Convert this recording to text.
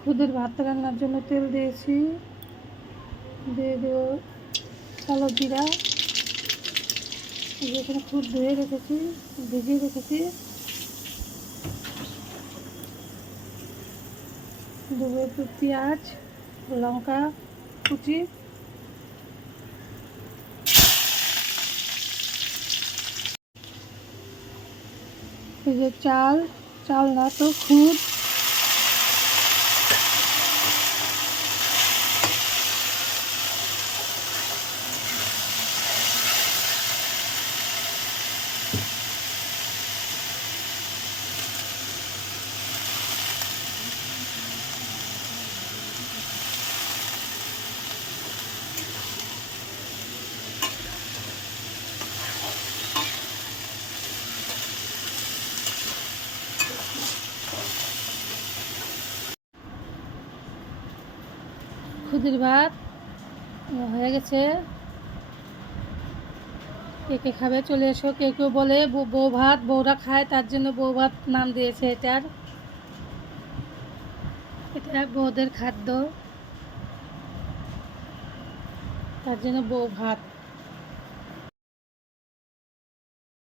খুদের ভাত রান্নার জন্য তেল দিয়েছি, দিয়ে দেবো কালো জিরা। এখানে খুদ ধুয়ে রেখেছি, ভিজিয়ে রেখেছি। দেবো একটু পেঁয়াজ, লঙ্কা কুচি, এই যে চাল, চাল না তো খুদ, খুদের ভাত হয়ে গেছে। কে কে খাবে চলে এসো। কেউ কেউ বলে বউ ভাত, বউরা খায় তার জন্য বউ ভাত নাম দিয়েছে এটার। এটা বউদের খাদ্য, তার জন্য বউ ভাত।